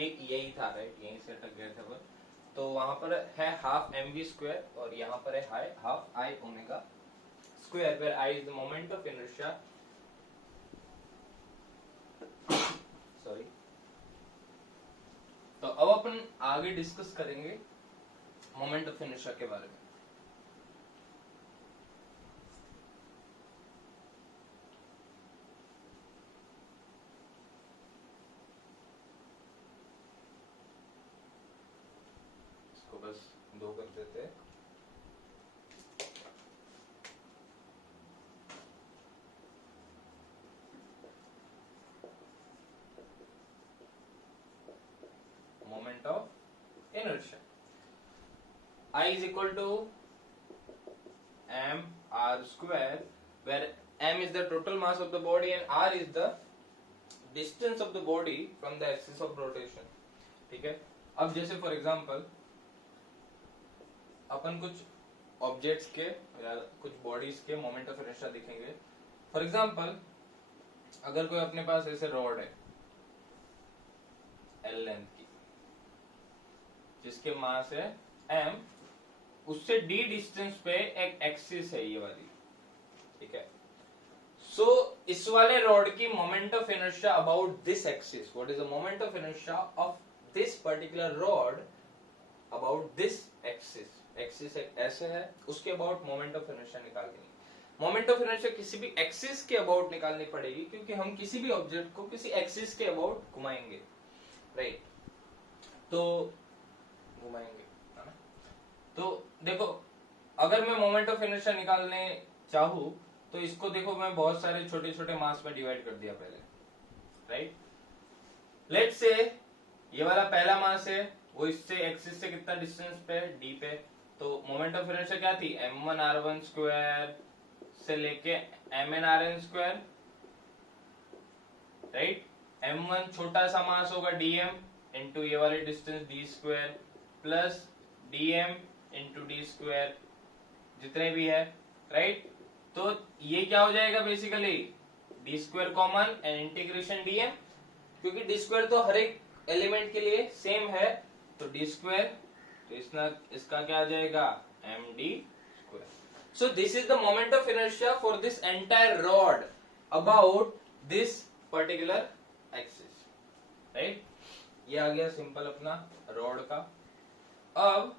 ये यही था राइट, यहीं से अटक गए थे अपन। तो वहां पर है हाफ mv स्क्वायर और यहाँ पर है half I omega square, where I is the moment of inertia, sorry. तो अब अपन आगे डिस्कस करेंगे मोमेंट ऑफ इनर्शिया के बारे में। इसको बस 2 कर देते हैं। Moment of inertia I is equal to m r square, where m is the total mass of the body and r is the distance of the body from the axis of rotation। ठीक है, अब जैसे for example अपन कुछ objects के या कुछ bodies के moment of inertia दिखेंगे। फॉर एग्जांपल अगर कोई अपने पास ऐसे रॉड है L लेंथ की, जिसके मास है m, उससे d डिस्टेंस पे एक एक्सिस है ये वाली, ठीक है। सो इस वाले रॉड की moment of inertia about this axis, what is the moment of inertia of this particular rod about this axis, axis एक ऐसे है, उसके अबाउट मोमेंट ऑफ इनर्शिया निकालनी है। मोमेंट ऑफ इनर्शिया किसी भी एक्सिस के अबाउट निकालनी पड़ेगी, क्योंकि हम किसी भी ऑब्जेक्ट को किसी एक्सिस के अबाउट घुमाएंगे, राइट। तो घुमाएंगे, है ना। तो देखो, अगर मैं मोमेंट ऑफ इनर्शिया निकालने चाहूँ तो इसको देखो, मैं बहुत सारे छोटे छोटे मास में डिवाइड कर दिया पहले, राइट। लेट्स से ये वाला पहला मास है, वो इससे एक्सिस से कितना डिस्टेंस पे है, d पे। तो मोमेंट ऑफ इनर्शिया क्या थी, m1r1 स्क्वायर से लेके mn_rn स्क्वायर, राइट। m1 छोटा सा मास होगा dm इंटू ये वाले distance d square plus dm into d square, जितने भी है, राइट। तो ये क्या हो जाएगा basically, d square common and integration dm, क्योंकि d स्क्वायर तो हर एक एलिमेंट के लिए सेम है, तो d स्क्वायर, तो इसका क्या आ जाएगा, md square. So this is the moment of inertia for this entire rod about this particular axis, right. ये आ गया सिंपल अपना रॉड का। अब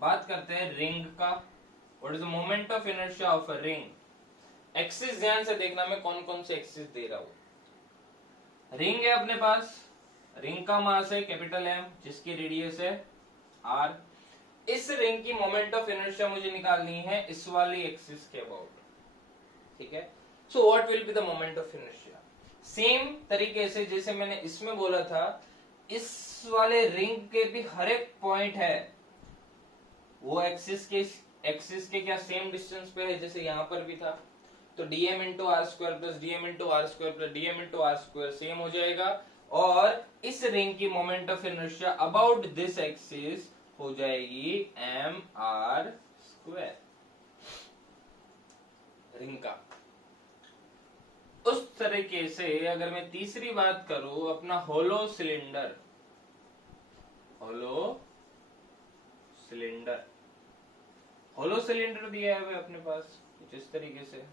बात करते हैं रिंग का। What is the moment of inertia of a ring. Axis ध्यान से देखना मैं कौन कौन से एक्सिस दे रहा हूं। रिंग है अपने पास, रिंग का मास है कैपिटल M, जिसकी रेडियस है r। इस रिंग की मोमेंट ऑफ इनर्शिया मुझे निकालनी है इस वाली एक्सिस के अबाउट, ठीक है। So what will be the moment of inertia, same तरीके से जैसे मैंने इसमें बोला था, इस वाले रिंग के भी हर एक पॉइंट है वो एक्सिस के क्या सेम डिस्टेंस पे है, जैसे यहां पर भी था। तो dm into r square plus dm into r square plus dm into r square same हो जाएगा, और इस रिंग की moment of inertia about this axis हो जाएगी m r स्क्वायर, रिंग का। उस तरीके से अगर मैं तीसरी बात करूं, अपना होलो सिलेंडर, होलो सिलेंडर दिया है अपने पास कुछ इस तरीके से।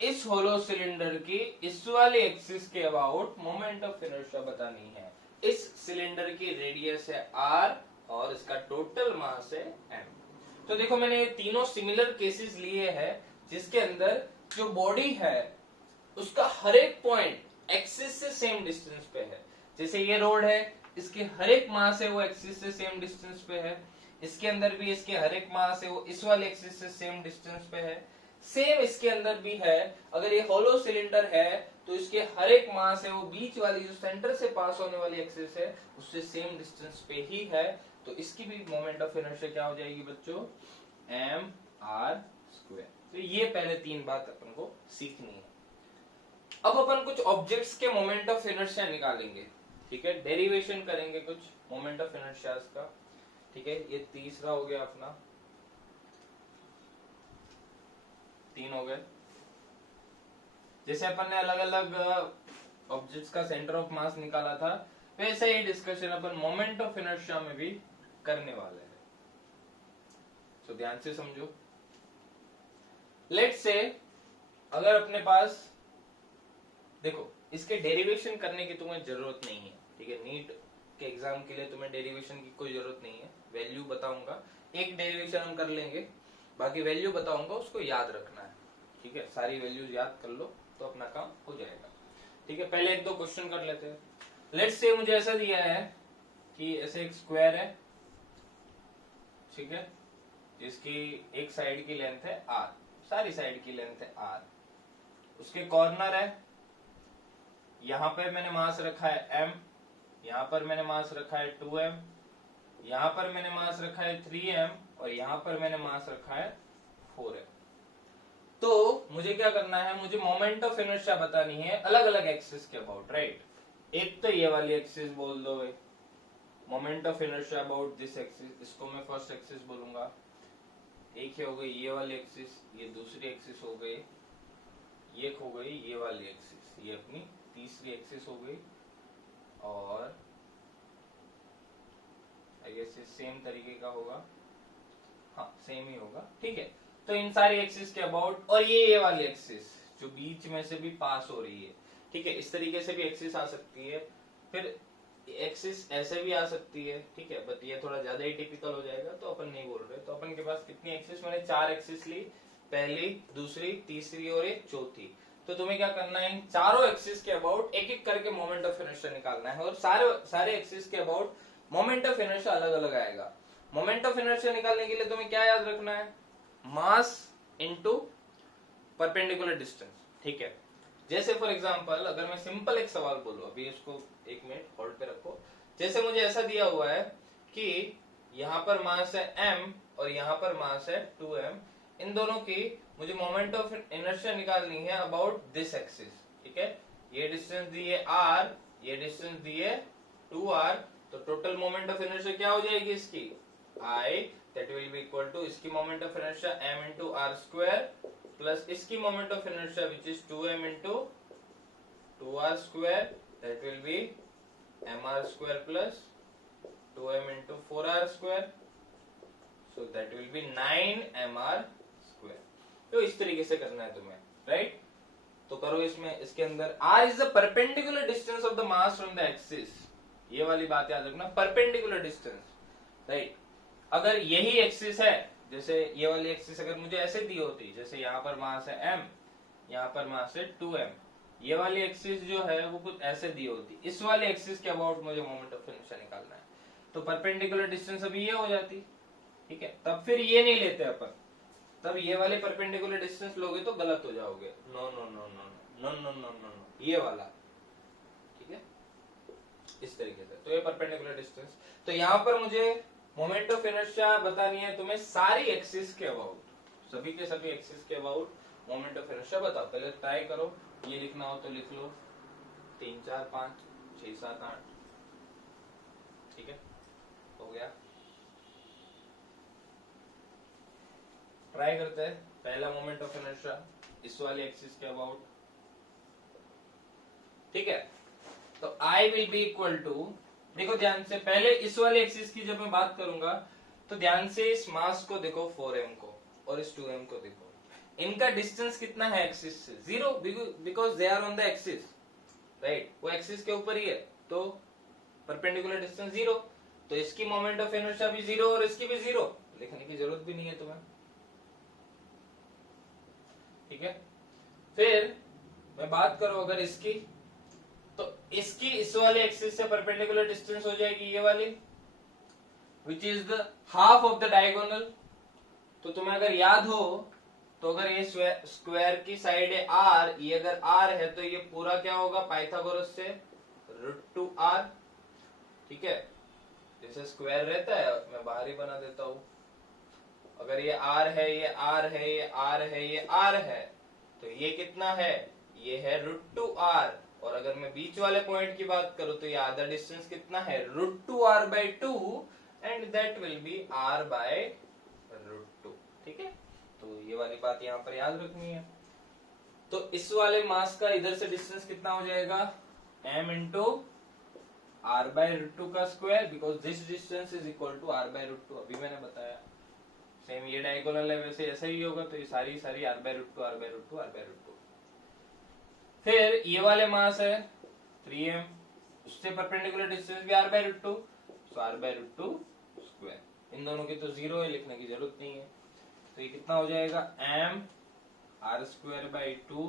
इस होलो सिलेंडर की इस वाले एक्सिस के अबाउट मोमेंट ऑफ इनर्शिया बतानी है। इस सिलेंडर की रेडियस है r और इसका टोटल मास है m। तो देखो, मैंने ये तीनों सिमिलर केसेस लिए हैं, जिसके अंदर जो बॉडी है उसका हर एक पॉइंट एक्सिस से सेम डिस्टेंस पे है। जैसे ये रोड है, इसके हर एक मास है वो एक्सिस से सेम डिस्टेंस पे है। इसके अंदर भी इसके हर एक मास है वो इस वाले एक्सिस से सेम डिस्टेंस पे है। सेम इसके अंदर भी है, अगर ये होलो सिलेंडर है तो इसके हर एक मास है वो बीच वाली जो सेंटर से पास होने वाली एक्सिस है उससे सेम डिस्टेंस पे ही है। तो इसकी भी मोमेंट ऑफ इनर्शिया क्या हो जाएगी बच्चों, m r स्क्वायर। तो ये पहले तीन बात अपन को सीखनी है। अब अपन कुछ ऑब्जेक्ट्स के मोमेंट ऑफ इनर्शिया निकालेंगे, ठीक है, डेरिवेशन करेंगे कुछ मोमेंट ऑफ इनर्शिया का, ठीक है। ये तीसरा हो गया अपना, 3 हो गए। जैसे अपन ने अलग अलग ऑब्जेक्ट्स का सेंटर ऑफ मास निकाला था, वैसे ही डिस्कशन अपन मोमेंट ऑफ इनर्शिया में भी करने वाले हैं। तो ध्यान से समझो। लेट्स से अगर अपने पास, देखो इसके डेरिवेशन करने की तुम्हें जरूरत नहीं है, ठीक है, नीट के एग्जाम के लिए तुम्हें डेरिवेशन की कोई जरूरत नहीं है। वैल्यू बताऊंगा, एक डेरिवेशन हम कर लेंगे, बाकी वैल्यू बताऊंगा, उसको याद रखना है, ठीक है। सारी वैल्यूज याद कर लो तो अपना काम हो जाएगा, ठीक है। पहले एक दो क्वेश्चन कर लेते हैं। लेट्स से मुझे ऐसा दिया है कि ऐसे एक स्क्वायर है, ठीक है, जिसकी एक साइड की लेंथ है r, सारी साइड की लेंथ है r, उसके कॉर्नर है, यहां पर मैंने मास रखा है m, यहां पर मैंने मास रखा है 2m, यहां पर मैंने मास रखा है 3m, और यहां पर मैंने मास रखा है 4m। तो मुझे क्या करना है, मुझे मोमेंट ऑफ इनर्शिया बतानी है अलग अलग एक्सिस के अबाउट, राइट। एक तो ये वाली एक्सिस बोल दो भाई, moment of inertia about this axis, इसको मैं फर्स्ट एक्सिस बोलूंगा। एक ही हो गई ये वाली एक्सिस, ये दूसरी एक्सिस हो गई, ये हो गई ये वाली एक्सिस, ये अपनी तीसरी एक्सिस हो गई, और आई गेस सेम तरीके का होगा, हाँ सेम ही होगा, ठीक है। तो इन सारी एक्सिस के अबाउट, और ये वाली एक्सिस जो बीच में से भी पास हो रही है, ठीक है, इस तरीके से भी एक्सिस आ सकती है, फिर एक्सिस ऐसे भी आ सकती है, ठीक है, बट ये थोड़ा ज्यादा ही टिपिकल हो जाएगा तो अपन नहीं बोल रहे। तो अपन के पास कितनी एक्सिस, मैंने 4 एक्सिस ली, पहली, दूसरी, तीसरी और एक चौथी। तो तुम्हें क्या करना है, इन चारों एक्सिस के अबाउट एक एक करके मोमेंट ऑफ इनर्शिया निकालना है, और सारे एक्सिस के अबाउट मोमेंट ऑफ इनर्शिया अलग अलग आएगा। मोमेंट ऑफ इनर्शिया निकालने के लिए तुम्हें क्या याद रखना है, मास इनटू परपेंडिकुलर डिस्टेंस, ठीक है। जैसे फॉर एग्जांपल अगर मैं सिंपल एक सवाल बोलूं, अभी इसको एक मिनट होल्ड पे रखो। जैसे मुझे ऐसा दिया हुआ है कि यहाँ पर मास है m और यहाँ पर मास है 2m, इन दोनों की मुझे मोमेंट ऑफ इनर्शिया निकालनी है अबाउट दिस एक्सिस, ठीक है। ये डिस्टेंस दी है r, ये डिस्टेंस दी है 2r, तो टोटल मोमेंट ऑफ इनर्शिया क्या हो जाएगी इसकी, I, that will be equal to इसकी मोमेंट ऑफ इनर्शिया m into r square plus इसकी moment of inertia which is 2m into 2r square, that will be mr square plus 2m into 4r square, so that will be 9mr square। तो इस तरीके से करना है तुम्हें, right. तो करो इसमें, इसके अंदर r is the perpendicular distance of the mass from the axis, ये वाली बात याद रखना, perpendicular distance, राइट। अगर यही एक्सिस है, जैसे ये वाली एक्सिस अगर मुझे ऐसे दी होती, जैसे यहाँ पर मास है m, यहाँ पर मास है 2m, ये वाली एक्सिस जो है वो कुछ ऐसे दी होती, इस वाले एक्सिस के अबाउट मुझे मोमेंट ऑफ इनर्शिया निकालना है, तो परपेंडिकुलर डिस्टेंस अभी ये हो जाती, ठीक है। तब फिर ये नहीं लेते अपन, तब ये वाले परपेंडिकुलर डिस्टेंस लोगे तो गलत हो जाओगे, no no no no no no no no no, ये वाला, ठीक है, इस तरीके से। तो ये परपेंडिकुलर डिस्टेंस, तो यहाँ पर मुझे मोमेंट ऑफ इनर्शिया बतानी है तुम्हें सारी एक्सिस के अबाउट, सभी के सभी एक्सिस के अबाउट मोमेंट ऑफ इनर्शिया बताओ। पहले ट्राई करो, ये लिखना हो तो लिख लो, 3 4 5 6 7 8, ठीक है, हो गया। ट्राई करते हैं, पहला मोमेंट ऑफ इनर्शिया इस वाली एक्सिस के अबाउट, ठीक है। तो I will be equal to, देखो ध्यान से, पहले इस वाले एक्सिस की जब मैं बात करूंगा तो ध्यान से इस मास को देखो 4m को और इस 2m को देखो, इनका डिस्टेंस कितना है एक्सिस से, 0, because they are on the axis, right, वो एक्सिस के ऊपर ही है, तो परपेंडिकुलर डिस्टेंस 0, तो इसकी मोमेंट ऑफ इनर्शिया भी 0 और इसकी भी 0, लिखने की जरूरत भी नहीं है तुम्हें, ठीक है। फिर मैं बात करूं अगर इसकी, तो इसकी इस वाले एक्सिस से परपेंडिकुलर डिस्टेंस हो जाएगी ये वाली, which is the half of the diagonal. तो तुम्हें अगर याद हो तो अगर ये स्क्वायर की साइड है r, ये अगर r है तो ये पूरा क्या होगा, पाइथागोरस से √2r, ठीक है। जैसे स्क्वायर रहता है, मैं बाहर ही बना देता हूं, अगर ये r है, ये r है, ये r है, ये r है, तो ये कितना है, ये है √2r, और अगर मैं बीच वाले पॉइंट की बात करूं तो ये आधा डिस्टेंस कितना है, √2r/2, and that will B r/√2, ठीक है। तो ये वाली बात यहाँ पर याद रखनी है। तो इस वाले मास का इधर से डिस्टेंस कितना हो जाएगा, m into r by root two का square, because this distance is equal to r by root two, अभी मैंने बताया। सेम ये डायगोनल है, वैसे ऐसा ही होगा, तो ये सारी r by root two, r by root two, r by root two. फिर ये वाले मास है 3m, उससे परपेंडिकुलर डिस्टेंस भी r बाय रूट टू, तो r by root two square. इन दोनों की तो जीरो है, लिखने की जरूरत नहीं है। तो ये कितना हो जाएगा, m r square by two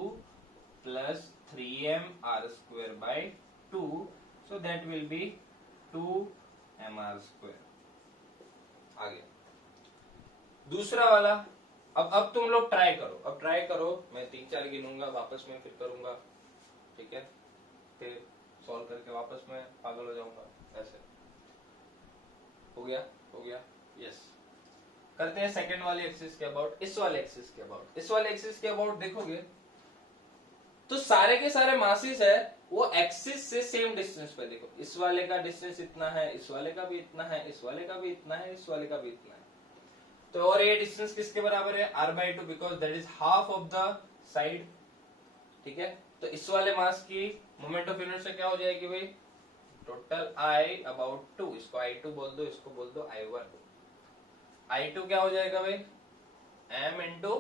plus 3m r square by two, so that will be 2mr square. आ गया दूसरा वाला। अब तुम लोग ट्राई करो, अब ट्राई करो, मैं 3-4 गिनूंगा, वापस में फिर करूंगा, ठीक है? फिर सॉल्व करके वापस में पागल हो जाऊंगा, ऐसे। हो गया, हो गया, यस। करते हैं सेकंड वाले एक्सिस के अबाउट। इस वाले एक्सिस के अबाउट, इस वाले एक्सिस के अबाउट देखोगे तो सारे के सारे मासेस है वो एक्सिस से सेम डिस्टेंस पे। देखो इस वाले का डिस्टेंस इतना है, इस वाले का भी इतना है, इस वाले का भी इतना है, इस वाले का भी इतना है। तो और ये डिस्टेंस किसके बराबर है, r by to, because that is half of the side, ठीक है? तो इस वाले मास की मोमेंट ऑफ इनर्शिया क्या हो जाएगी भाई, टोटल I अबाउट 2, इसको I2 बोल दो, इसको बोल दो I1। I2 क्या हो जाएगा भाई, m into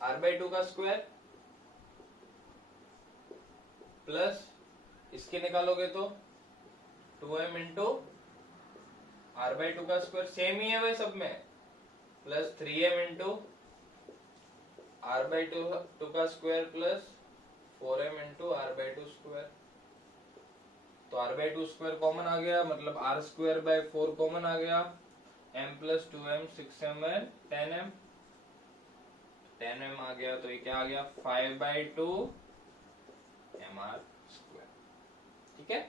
r by two का स्क्वायर प्लस इसके निकालोगे तो 2m into r by two का स्क्वायर, सेम ही है भाई सब में, plus 3m into r by two का square plus 4m into r by two square. तो r by two square common आ गया, मतलब r स्क्वायर बाय 4 कॉमन आ गया, m प्लस 2m 6m है 10m, 10m आ गया, तो ये क्या आ गया 5 बाय टू mr स्क्वायर, ठीक है?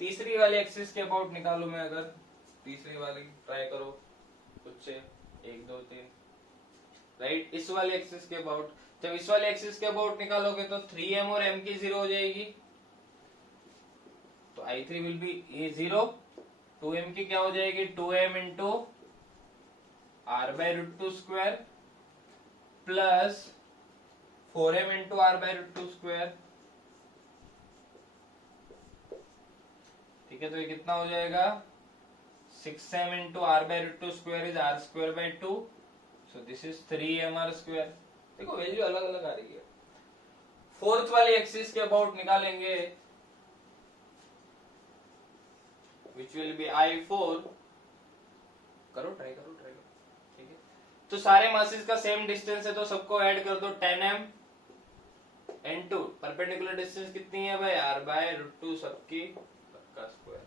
तीसरी वाली एक्सिस के अबाउट निकालू मैं, अगर तीसरी वाली ट्राई करो कुछ से 1 2 3, राइट? इस वाले एक्सिस के अबाउट, जब इस वाले एक्सिस के अबाउट निकालोगे तो 3m और m की जीरो हो जाएगी, तो I3 will be A zero, 2m की क्या हो जाएगी 2m into r by root two square plus 4m into r by root two square, ठीक है? तो ये कितना हो जाएगा 6m into r by root two square is r square by two, so this is 3mr square. देखो value अलग अलग आ रही है। फोर्थ वाली एक्सिस के अबाउट निकालेंगे, which will be I4, करो ट्राई करो, ठीक है? तो सारे मासेस का सेम डिस्टेंस है, तो सबको ऐड कर दो 10m इंटू परपेंडिकुलर डिस्टेंस कितनी है भाई, r बाय रूट टू सबकी का स्क्वायर,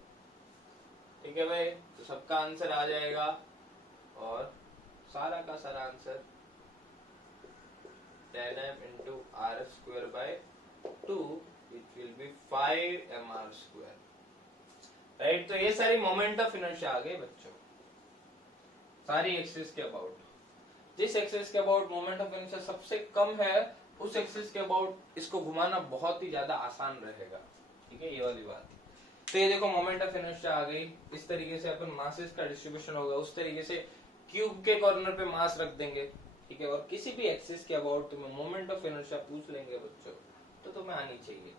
ठीक है भाई? तो सबका आंसर आ जाएगा, और सारा का सारा answer 10m into r square by to, which will be 5mr square, right? तो ये सारी मोमेंट ऑफ इनर्शिया आ गई बच्चों, सारी एक्सिस के अबाउट। जिस एक्सिस के अबाउट मोमेंट ऑफ इनर्शिया सबसे कम है, उस एक्सिस के अबाउट इसको घुमाना बहुत ही ज्यादा आसान रहेगा, ठीक है? ये वाली बात। तो ये देखो मोमेंट ऑफ इनर्शिया आ गई। इस तरीके से अपन मासेस का डिस्ट्रीब्यूशन होगा, उस तरीके से क्यूब के कॉर्नर पे मास रख देंगे, ठीक है? और किसी भी एक्सिस के अबाउट तुम्हें मोमेंट ऑफ इनर्शिया पूछ लेंगे बच्चों, तो तुम्हें आनी चाहिए।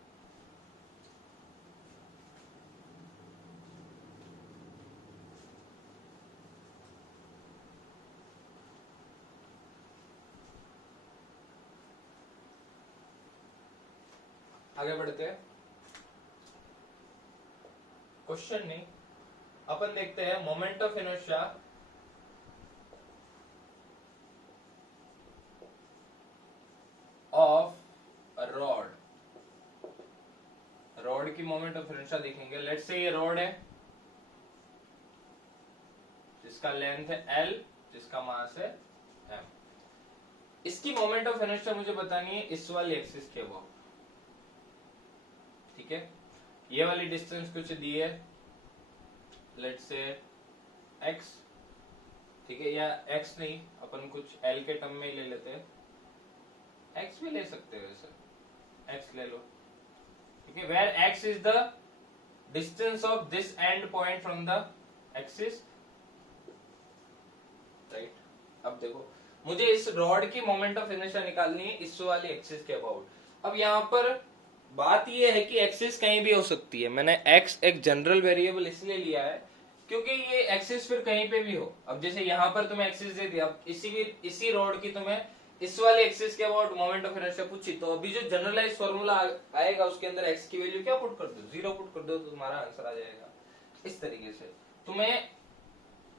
आगे बढ़ते हैं, क्वेश्चन नहीं, अपन देखते हैं moment of inertia of rod. Rod की मोमेंट ऑफ इनर्शिया देखेंगे। लेट्स से ये रॉड है जिसका लेंथ है L, जिसका मास है m। इसकी मोमेंट ऑफ इनर्शिया मुझे बतानी है इस वाली एक्सिस के अबाउट, ठीक है? ये वाली डिस्टेंस कुछ दी है, लेट्स से x, ठीक है? या x नहीं, अपन कुछ L के टर्म में ही ले लेते हैं, x भी ले सकते हो वैसे, x ले लो, ठीक है? Where x is the distance of this end point from the axis, right? अब देखो मुझे इस रॉड की मोमेंट ऑफ इनर्शिया निकालनी है इस वाली एक्सिस के अबाउट। अब यहाँ पर बात ये है कि एक्सिस कहीं भी हो सकती है। मैंने एक्स एक जनरल वेरिएबल इसलिए लिया है क्योंकि ये एक्सिस फिर कहीं पे भी हो। अब जैसे यहाँ पर तुम्हें एक्सिस दे दिया, अब इसी रोड की तुम्हें इस वाले एक्सिस के अबाउट मोमेंट ऑफ इनर्शिया पूछी, तो अभी जो जनरलाइज फॉर्मूला आएगा उसके अंदर एक्स की वैल्यू क्या पुट कर दो, 0 पुट कर दो, तो तुम्हारा आंसर आ जाएगा। इस तरीके से तुम्हें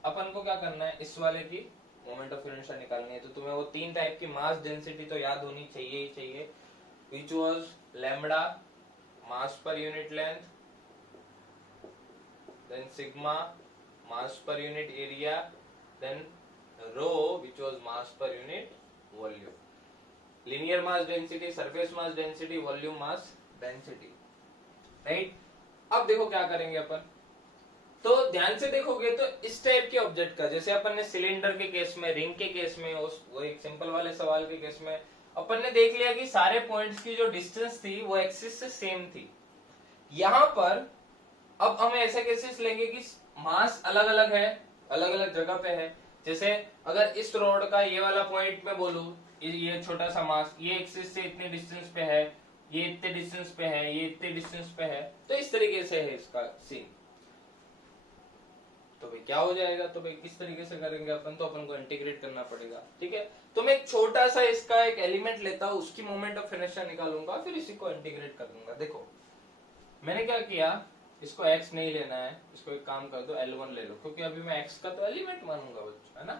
अपन को क्या करना है, इस वाले की मोमेंट ऑफ इनर्शिया निकालनी है। तो तुम्हें वो 3 टाइप की मास डेंसिटी तो याद होनी चाहिए ही चाहिए, which was lambda mass per unit length, then sigma mass per unit area, then rho which was mass per unit volume, linear mass density, surface mass density, volume mass density, right? अब देखो क्या करेंगे अपन, तो ध्यान से देखोगे तो इस टाइप के ऑब्जेक्ट का, जैसे अपन ने सिलेंडर के केस में, रिंग के केस में, वो एक सिंपल वाले सवाल के केस में अपन ने देख लिया कि सारे पॉइंट्स की जो डिस्टेंस थी वो एक्सिस से सेम थी। यहां पर अब हम ऐसे केसेस लेंगे कि मास अलग अलग है, अलग अलग जगह पे है। जैसे अगर इस रोड का ये वाला पॉइंट में बोलूं, ये छोटा सा मास ये एक्सिस से इतने डिस्टेंस पे है, ये इतने डिस्टेंस पे है, ये इतने डिस्टेंस पे है, तो इस तरीके से है इसका सीन। तो भाई क्या हो जाएगा, तो भाई किस तरीके से करेंगे अपन, तो अपन को इंटीग्रेट करना पड़ेगा, ठीक है। तो मैं एक छोटा सा इसका एक एलिमेंट लेता हूं, उसकी मोमेंट ऑफ इनर्शिया निकालूंगा, फिर इसी को इंटीग्रेट कर दूंगा। देखो मैंने क्या किया, इसको x नहीं लेना है, इसको एक काम कर दो L1 ले लो, क्योंकि अभी मैं x का तो एलिमेंट मानूंगा बच्चों, है ना।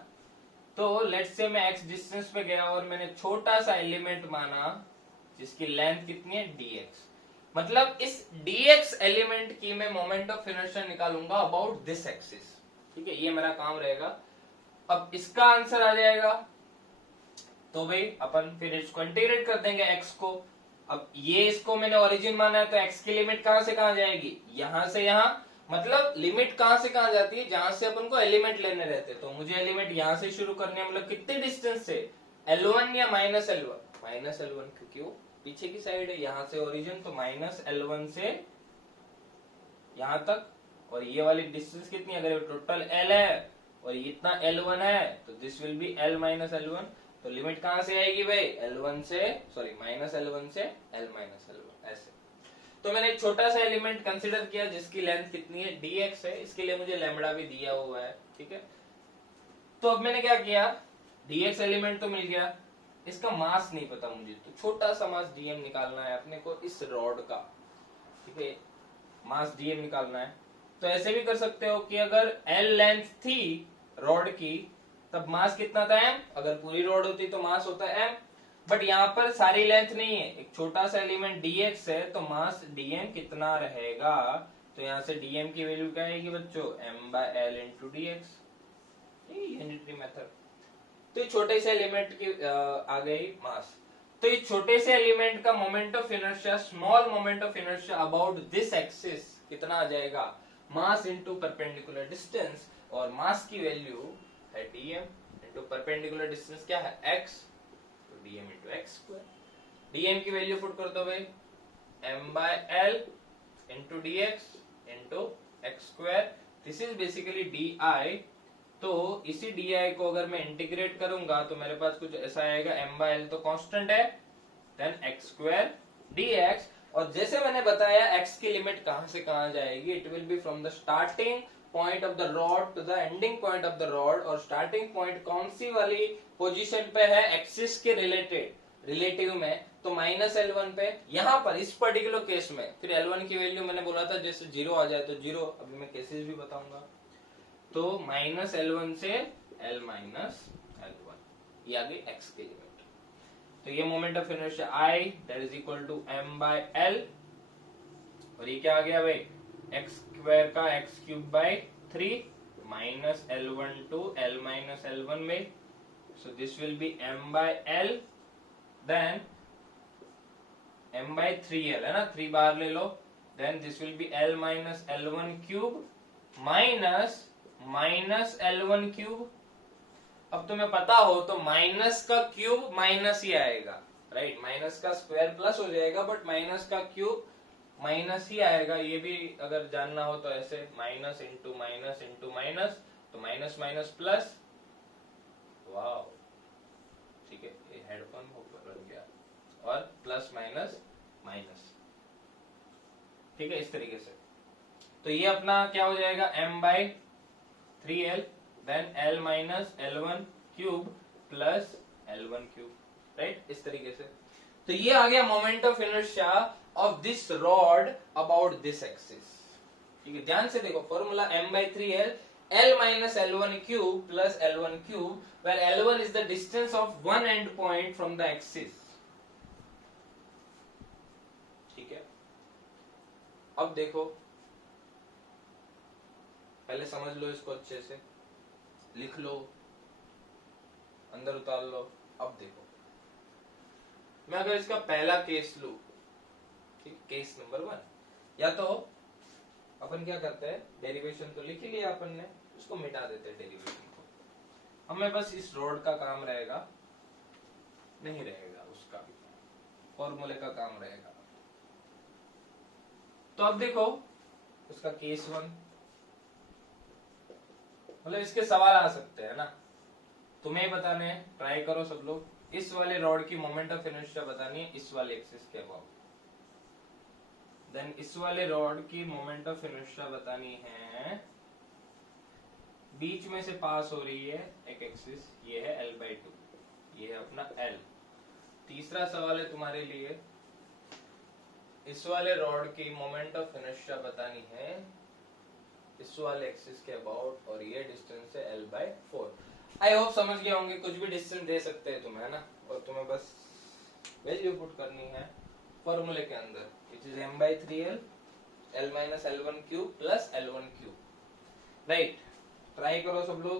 तो लेट्स से मैं x डिस्टेंस पे गया और मैंने छोटा सा एलिमेंट माना जिसकी लेंथ कितनी है dx, मतलब इस dx एलिमेंट की मैं मोमेंट ऑफ इनर्शिया निकालूंगा अबाउट दिस एक्सिस, ठीक है, ये मेरा काम रहेगा। अब इसका आंसर आ जाएगा, तो भाई अपन फिर इसको इंटीग्रेट कर देंगे x को। अब ये इसको मैंने ओरिजिन माना है, तो x की लिमिट कहां से कहां जाएगी, यहां से यहां, मतलब लिमिट कहां से कहां जाती है, जहां से अपन को एलिमेंट लेने रहते हैं। तो मुझे एलिमेंट यहां से शुरू करने हैं, मतलब कितने डिस्टेंस से, L1 या माइनस L1, माइनस L1, क्योंकि वो पीछे की साइड है, यहां से ओरिजिन, तो माइनस L1 से यहां तक। और ये वाली डिस्टेंस कितनी, अगर टोटल L है और इतना L1 है, तो this will be L minus L1। तो लिमिट कहां से आएगी भाई, L1 से, सॉरी माइनस L1 से L माइनस L1, ऐसे। तो मैंने एक छोटा सा एलिमेंट कंसीडर किया जिसकी लेंथ कितनी है, dx है, इसके लिए मुझे लैम्बडा भी दिया हुआ है, ठीक है। तो अब मैंने क्या किया, dx एलिमेंट तो मिल गया, इसका मास नहीं पता मुझे, तो छोटा सा मास dm निकालना है अपने को इस रॉड का, ठीक है, मास dm निकालना है। तो ऐसे भी कर सकते हो कि अगर L लेंथ थी रॉड की, तब मास कितना था m, अगर पूरी रॉड होती तो मास होता m, बट यहाँ पर सारी लेंथ नहीं है, एक छोटा सा एलिमेंट dx है, तो मास dm कितना रहेगा, तो यहाँ से dm की वैल्यू क्या आएगी बच्चों, m/l into dx, unitary method. तो छोटे से एलिमेंट की आ गई मास। तो इस छोटे से एलिमेंट का moment of inertia, small moment of inertia about this axis कितना आ जाएगा, मास इनटू परपेंडिकुलर डिस्टेंस, और मास की वैल्यू है dm इनटू परपेंडिकुलर डिस्टेंस क्या है x, तो dm into x square. dm की वैल्यू पुट कर दो भाई, m/l into dx into x square, this is basically di। तो इसी di को अगर मैं इंटीग्रेट करूंगा तो मेरे पास कुछ ऐसा आएगा, m/l तो कांस्टेंट है, देन x स्क्वायर dx। और जैसे मैंने बताया x की लिमिट कहां से कहां जाएगी, it will be from the starting point of the rod to the ending point of the rod. और स्टार्टिंग पॉइंट कौन सी वाली पोजीशन पे है, एक्सिस के रिलेटिव में, तो माइनस L1 पे। यहाँ पर इस पर्टिकुलर केस में फिर L1 की वैल्यू मैंने बोला था जैसे 0 आ जाए तो 0, अभी मैं केसेस भी बताऊंगा। तो माइनस L1 से L माइनस L1, ये आ गई x की लिमिट। तो ये moment of inertia I that is equal to m/l, और ये क्या आ गया भाई, x स्क्वायर का x cube by 3 minus L1 to L minus L1 में, so this will be m/l, then m/3l है ना, 3 बार ले लो, then this will be L minus L1 cube minus L1 cube. अब तुम्हें पता हो तो माइनस का क्यूब माइनस ही आएगा, राइट, माइनस का स्क्वायर प्लस हो जाएगा, बट माइनस का क्यूब माइनस ही आएगा। ये भी अगर जानना हो तो ऐसे minus into minus into minus, तो माइनस माइनस प्लस, वाह, ठीक है, ये हेडफोन बन गया, और प्लस माइनस माइनस, ठीक है, इस तरीके से। तो ये अपना क्या हो जाएगा, m/3l then l minus l1 cube plus l1 cube, right, इस तरीके से। तो ये आ गया moment of inertia of this rod about this axis. ठीक है, ध्यान से देखो formula m/3l l minus l1 cube plus l1 cube, where l1 is the distance of one end point from the axis. ठीक है, अब देखो, पहले समझ लो इसको अच्छे से, लिख लो, अंदर उतार लो। अब देखो, मैं अगर इसका पहला केस लू, ठीक, केस नंबर 1, या तो अपन क्या करते हैं, डेरिवेशन तो लिख ही लिया अपन ने, उसको मिटा देते हैं डेरिवेशन को, हमें बस इस रॉड का काम रहेगा, नहीं रहेगा उसका, फॉर्मूले का काम रहेगा। तो अब देखो उसका केस 1, मतलब इसके सवाल आ सकते हैं ना, तुम्हें बताने हैं, ट्राई करो सब लोग। इस वाले रॉड की मोमेंट ऑफ इनर्शिया बतानी है इस वाले एक्सिस के अबाउट, देन इस वाले रॉड की मोमेंट ऑफ इनर्शिया बतानी है, बीच में से पास हो रही है एक एक्सिस, ये है l/2, ये है अपना l। तीसरा सवाल है तुम्हारे लिए, इस वाले रॉड की मोमेंट ऑफ इनर्शिया बतानी है इस वाले एक्सिस के अबाउट, और ये डिस्टेंस है l/4। आई होप समझ गए होंगे, कुछ भी डिस्टेंस दे सकते हैं तुम्हें, है ना, और तुम्हें बस वैल्यू पुट करनी है फॉर्मूले के अंदर, which is m/3l l minus l1 cube plus l1 cube, right. Try करो सब लोग,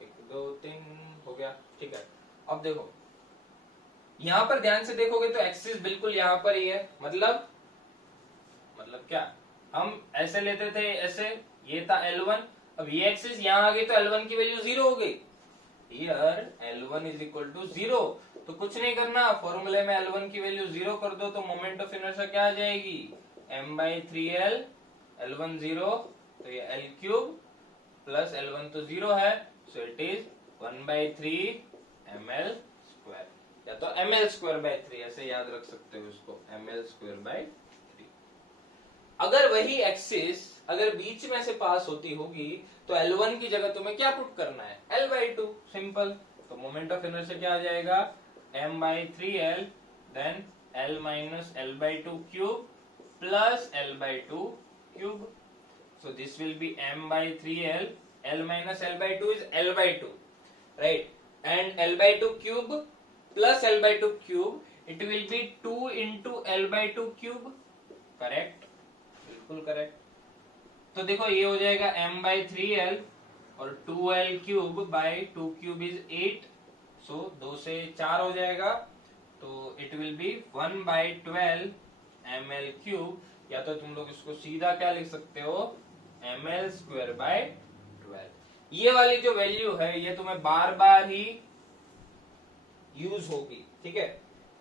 1 2 3 हो गया, ठीक है। अब देखो यहां पर ध्यान से देखोगे तो एक्सिस बिल्कुल यहां पर ही है, मतलब क्या, हम ऐसे लेते थे, ऐसे, ये था l1, अब ये एक्सिस यहां आ गई तो l1 की वैल्यू 0 हो गई, here l1 is equal to 0, तो कुछ नहीं करना, फॉर्मूले में l1 की वैल्यू 0 कर दो, तो मोमेंट ऑफ इनर्शिया क्या आ जाएगी, m/3l, l1 0, तो ये l क्यूब प्लस l1 तो 0 है, so it is 1/3 ml square, या तो ml²/3 ऐसे याद रख सकते हो इसको, ml²/3। अगर वही एक्सिस अगर बीच में से पास होती होगी तो L1 की जगह तुम्हें क्या पुट करना है, L/2, सिंपल। तो मोमेंट ऑफ इनर्शिया क्या आ जाएगा, m/3l then l minus l/2 cube plus l/2 cube, so this will be m/3l, l minus l/2 is l/2, right, and l/2 cube plus l/2 cube, it will be 2 into l/2 cube, correct, बिल्कुल correct. तो देखो ये हो जाएगा m/3l और 2l cube by 2 cube is 8, सो 2 से 4 हो जाएगा, तो it will B 1/12 ml cube, या तो तुम लोग इसको सीधा क्या लिख सकते हो, ml²/12। ये वाली जो वैल्यू है ये तुम्हें बार बार ही यूज होगी, ठीक है,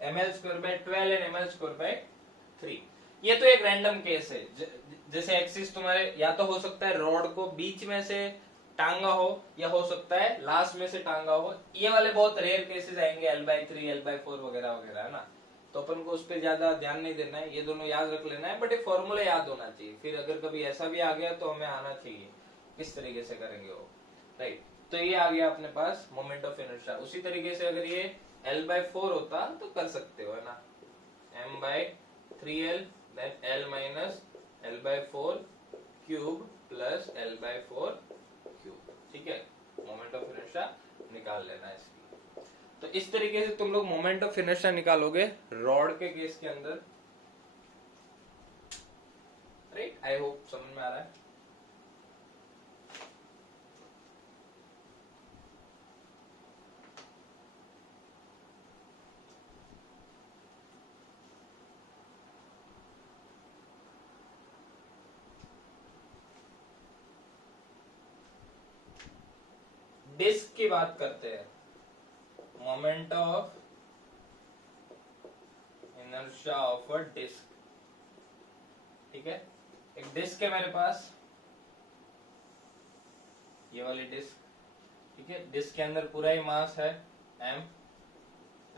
ml²/12 एंड ml²/3। ये तो एक रैंडम केस है, जैसे एक्सिस तुम्हारे या तो हो सकता है रॉड को बीच में से टांगा हो, या हो सकता है लास्ट में से टांगा हो, ये वाले बहुत रेयर केसेस आएंगे, l/3 l/4 वगैरह वगैरह, है ना, तो अपन को उस पर ज्यादा ध्यान नहीं देना है, ये दोनों याद रख लेना है, बट ये फॉर्मूला याद होना चाहिए, फिर अगर कभी ऐसा भी आ गया तो हमें आना चाहिए किस तरीके से करेंगे वो, राइट। तो ये आ गया अपने पास मोमेंट ऑफ इनर्शिया। उसी तरीके से अगर ये l/4 होता तो कर सकते हो, है ना, m/3l then l minus l/4 cube plus l/4 cube, ठीक है, मोमेंट ऑफ इनर्शिया निकाल लेना है इसकी। तो इस तरीके से तुम लोग मोमेंट ऑफ इनर्शिया निकालोगे रॉड के केस के अंदर, राइट। आई होप समझ में आ रहा है। डिस्क की बात करते हैं, moment of inertia of a disc, ठीक है। एक डिस्क है मेरे पास, ये वाली डिस्क, ठीक है, डिस्क के अंदर पूरा ही मास है m,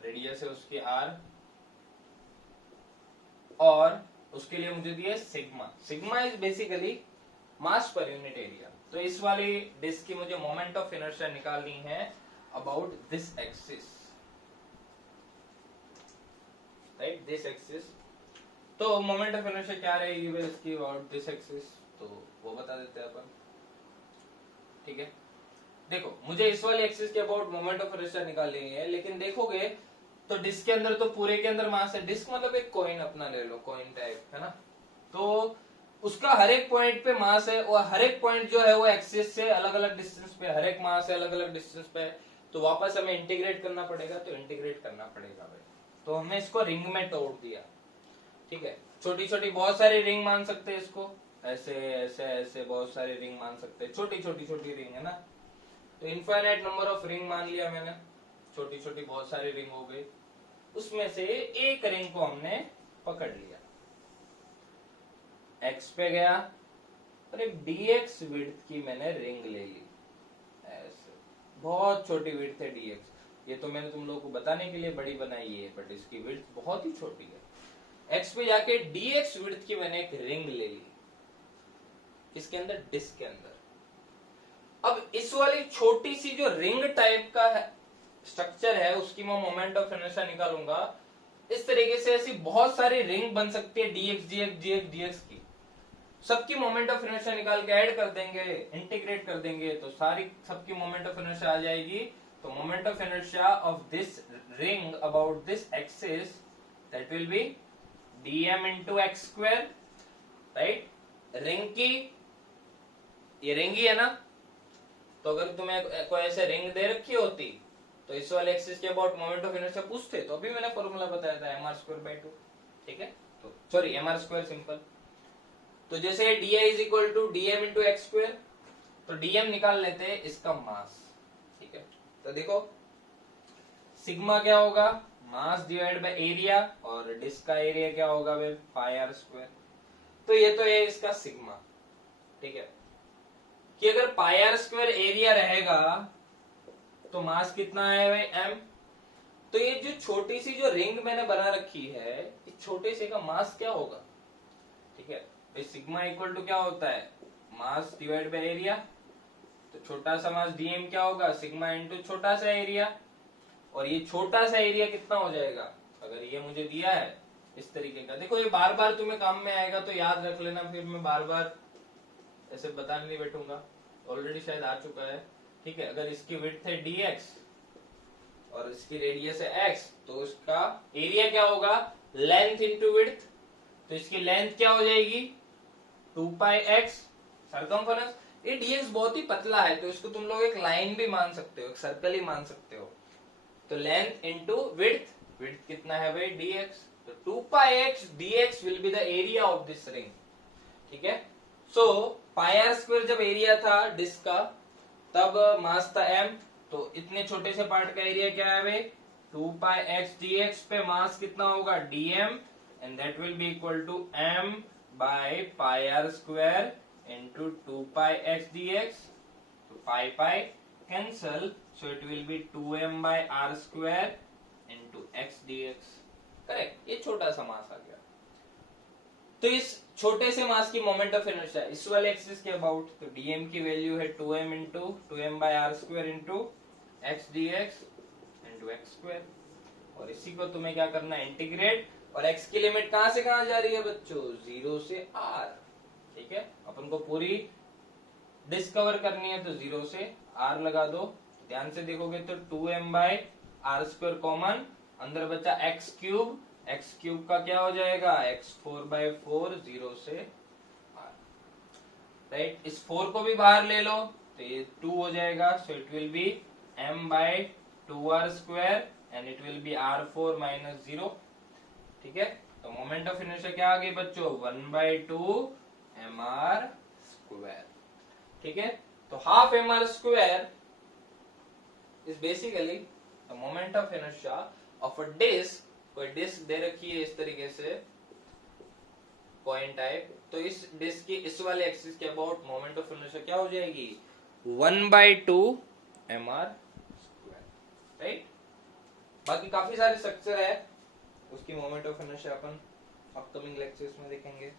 रेडियस है उसकी r, और उसके लिए मुझे दिया sigma. Sigma is basically mass per unit area. तो इस वाली डिस्क की मुझे मोमेंट ऑफ इनर्शिया निकालनी है about this axis, right, this axis. तो मोमेंट ऑफ इनर्शिया क्या रहेगी भाई इसकी अबाउट दिस एक्सिस, तो वो बता देते हैं अपन। ठीक है, देखो मुझे इस वाली एक्सिस के अबाउट मोमेंट ऑफ इनर्शिया निकालनी है, लेकिन देखोगे तो डिस्क के अंदर तो पूरे के अंदर मास है। डिस्क मतलब एक कॉइन अपना ले लो, कॉइन टाइप, है ना। तो उसका हर एक पॉइंट पे मास है और हर एक पॉइंट जो है वो एक्सिस से अलग अलग डिस्टेंस पे, हर एक मास है अलग अलग डिस्टेंस पे। तो वापस हमें इंटीग्रेट करना पड़ेगा, तो इंटीग्रेट करना पड़ेगा भाई। तो हमने इसको रिंग में तोड़ दिया। ठीक है, छोटी छोटी बहुत सारी रिंग मान सकते हैं इसको, ऐसे ऐसे ऐसे बहुत सारी रिंग मान सकते हैं, छोटी छोटी छोटी रिंग, है ना। तो इनफाइनाइट नंबर ऑफ रिंग मान लिया मैंने, छोटी छोटी बहुत सारी रिंग हो गई। उसमें से एक रिंग को हमने पकड़ लिया, एक्स पे गया और एक dx विड्थ की मैंने रिंग ले ली, ऐसे बहुत छोटी विड्थ है dx। ये तो मैंने तुम लोगों को बताने के लिए बड़ी बनाई है, बट इसकी विड्थ बहुत ही छोटी है। एक्स पे जाके dx विड्थ की मैंने एक रिंग ले ली, किसके अंदर, डिस्क के अंदर। अब इस वाली छोटी सी जो रिंग टाइप का स्ट्रक्चर है उसकी मैं मोमेंट ऑफ इनर्शिया निकालूंगा। इस तरीके से ऐसी बहुत सारी रिंग बन सकती है dx dx dx dx की, सबकी मोमेंट ऑफ इनर्शिया निकाल के ऐड कर देंगे, इंटीग्रेट कर देंगे, तो सारी सबकी मोमेंट ऑफ इनर्शिया आ जाएगी। तो moment of inertia of this ring about this axis that will B dm into x square, right. Ring की ये रिंग ही है ना, तो अगर तुम्हें कोई ऐसे रिंग दे रखी होती तो इस वाले एक्सिस के अबाउट मोमेंट ऑफ इनर्शिया पूछते तो अभी मैंने फॉर्मूला बताया था mr²/2। ठीक है, तो सॉरी mr² सिंपल। तो जैसे di is equal to dm into x square, तो dm निकाल लेते हैं इसका मास। ठीक है, तो देखो सिग्मा क्या होगा, मास डिवाइड बाय एरिया, और डिस्क का एरिया क्या होगा भाई पाई आर स्क्वायर। तो ये तो है इसका सिग्मा। ठीक है, कि अगर पाई आर स्क्वायर एरिया रहेगा तो मास कितना है भाई m। तो ये जो छोटी सी जो रिंग मैंने बना रखी है, इस छोटे से का मास क्या होगा। ठीक है, सिग्मा इक्वल टू क्या होता है, मास डिवाइड बाय एरिया। तो छोटा सा मास dm क्या होगा, सिग्मा इंटू छोटा सा एरिया। और ये छोटा सा एरिया कितना हो जाएगा, अगर ये मुझे दिया है इस तरीके का, देखो ये बार बार तुम्हें काम में आएगा तो याद रख लेना, फिर मैं बार बार ऐसे बताने नहीं बैठूंगा, ऑलरेडी शायद आ चुका है। ठीक है, अगर इसकी विड्थ है dx और इसकी रेडियस है x, तो इसका एरिया क्या होगा, लेंथ इंटू विड्थ। तो इसकी लेंथ क्या हो जाएगी 2πx सरकमफरेंस। ये dx बहुत ही पतला है तो इसको तुम लोग एक लाइन भी मान सकते हो, एक सर्कल ही मान सकते हो। तो लेंथ इंटू विड्थ, विड्थ कितना है भाई dx, तो 2πx dx will be the area of this ring. ठीक है, सो पाई आर स्क्वायर जब एरिया था डिस्क का तब मास था m, तो इतने छोटे से पार्ट का एरिया क्या है भाई 2πx dx पे मास कितना होगा dm, and that will be equal to m by pi r square into 2πx dx. So pi cancel, so it will be 2m by r square into x dx. Correct, ये छोटा सा मास आ गया। तो इस छोटे से मास की मोमेंट ऑफ इनर्शिया इस वाले एक्सिस के अबाउट, तो dm की वैल्यू है 2m into 2m by r square into x dx into x square. और इसी को तुम्हें क्या करना है, इंटीग्रेट। और x की लिमिट कहां से कहां जा रही है बच्चों, 0 से r। ठीक है, अपन को पूरी डिस्कवर करनी है तो 0 से r लगा दो। ध्यान से देखोगे तो 2m bye r square common, अंदर बचा x क्यूब, x क्यूब का क्या हो जाएगा x4/4, 0 से r। राइट, इस 4 को भी बाहर ले लो तो ये 2 हो जाएगा, so it will be m by 2r square and it will be r4 minus 0। ठीक है, तो मोमेंट ऑफ इनर्शिया क्या आ गई बच्चों 1/2 mr स्क्वायर। ठीक है, तो half mr square is basically the moment of inertia of a disc. कोई डिस्क दे रखी है इस तरीके से पॉइंट टाइप, तो इस डिस्क की इस वाले एक्सिस के अबाउट मोमेंट ऑफ इनर्शिया क्या हो जाएगी 1/2 mr स्क्वायर। राइट, बाकी काफी सारे स्ट्रक्चर है उसकी moment of inertia upon upcoming lectures में देखेंगे।